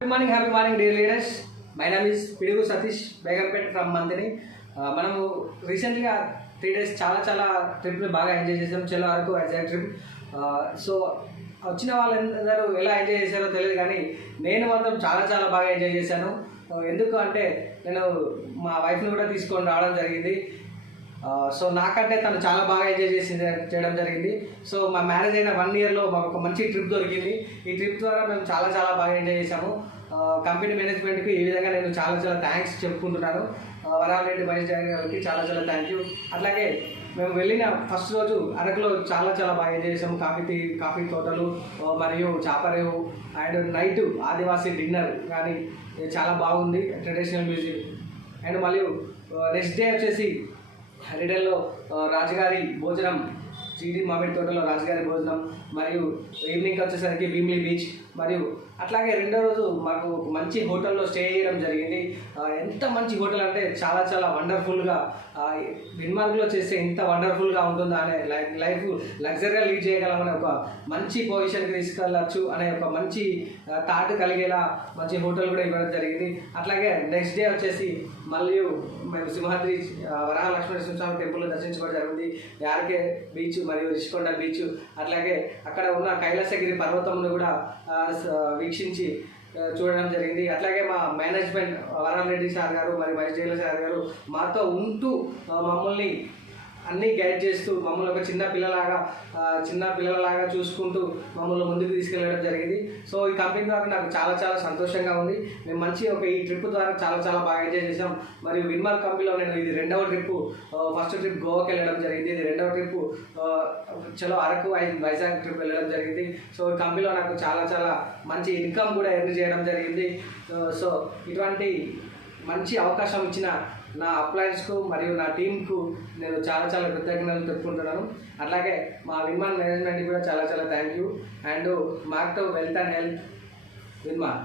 Good morning, dear leaders. My name is Pidugu Satish Begampet from Mandini. మనము రీసెంట్గా 3 days చాలా ట్రిప్ని బాగా ఎంజాయ్ చేసాం. చలో అరకు వైజాగ్ ట్రిప్. సో వచ్చిన వాళ్ళందరూ ఎలా ఎంజాయ్ చేశారో తెలియదు, కానీ నేను మాత్రం చాలా బాగా ఎంజాయ్ చేశాను. ఎందుకు అంటే నేను మా వైఫ్ని కూడా తీసుకొని రావడం జరిగింది. సో నాకంటే తను చాలా బాగా ఎంజాయ్ చేయడం జరిగింది. సో మా మ్యారేజ్ అయిన 1 yearలో మాకు ఒక మంచి ట్రిప్ దొరికింది. ఈ ట్రిప్ ద్వారా మేము చాలా బాగా ఎంజాయ్ చేశాము. కంపెనీ మేనేజ్మెంట్కి ఈ విధంగా నేను చాలా థ్యాంక్స్ చెప్పుకుంటున్నాను. వరాలరెడ్డి మహేష్ గారికి చాలా థ్యాంక్ యూ. అట్లాగే మేము వెళ్ళిన ఫస్ట్ రోజు అరకులో చాలా బాగా ఎంజాయ్ చేసాము. కాఫీ తోటలు మరియు చాపరేవు అండ్ నైట్ ఆదివాసీ డిన్నర్ కానీ చాలా బాగుంది, ట్రెడిషనల్ మ్యూజిక్. అండ్ మరియు నెక్స్ట్ డే వచ్చేసి రిటర్న్లో రాజుగారి భోజనం, జీడి మామిడి తోటలో రాజుగారి భోజనం, మరియు ఈవినింగ్ వచ్చేసరికి భీమిలి బీచ్, మరియు అట్లాగే రెండో రోజు మాకు మంచి హోటల్లో స్టే చేయడం జరిగింది. ఎంత మంచి హోటల్ అంటే చాలా వండర్ఫుల్గా, డెన్మార్క్లో చేస్తే ఎంత వండర్ఫుల్గా ఉంటుందా అనే లైఫ్ లగ్జరీగా లీడ్ చేయగలమనే ఒక మంచి పొజిషన్కి తీసుకెళ్ళచ్చు అనే ఒక మంచి థాట్ కలిగేలా మంచి హోటల్ కూడా ఇవ్వడం జరిగింది. అట్లాగే నెక్స్ట్ డే వచ్చేసి మళ్ళీ మేము సింహాద్రి వరాహ లక్ష్మీనరసింహస్వామి టెంపుల్ దర్శించుకోవడం జరిగింది. యార్కే బీచ్ మరియు రిషికొండ బీచ్, అట్లాగే అక్కడ ఉన్న కైలాసగిరి పర్వతంను కూడా వీక్షించి చూడడం జరిగింది. అట్లాగే మా మేనేజ్మెంట్ వరాలరెడ్డి సార్ గారు మరియు మహేష్ జైల సార్ గారు మాతో ఉంటూ మమ్మల్ని అన్నీ గైడ్ చేస్తూ మమ్మల్ని ఒక చిన్న పిల్లలలాగా చూసుకుంటూ మమ్మల్ని ముందుకు తీసుకెళ్ళడం జరిగింది. సో ఈ కంపెనీ ద్వారా నాకు చాలా సంతోషంగా ఉంది. మేము ఈ ట్రిప్ ద్వారా చాలా బాగా ఎంజాయ్ చేసాం. మరియు విన్మార్క్ కంపెనీలో నేను ఇది 2వ ట్రిప్. ఫస్ట్ ట్రిప్ గోవాకి వెళ్ళడం జరిగింది, ఇది 2వ ట్రిప్ చలో అరకు వైజాగ్ ట్రిప్ వెళ్ళడం జరిగింది. సో ఈ కంపెనీలో నాకు చాలా మంచి ఇన్కమ్ కూడా ఎర్న్ చేయడం జరిగింది. సో ఇటువంటి మంచి అవకాశం ఇచ్చిన నా అప్లయన్స్కు మరియు నా టీంకు నేను చాలా కృతజ్ఞతలు చెప్పుకుంటున్నాను. అట్లాగే మా విన్మాన్ మేనేజ్మెంట్కి కూడా చాలా thank you. And mark to wealth and health విన్మాన్.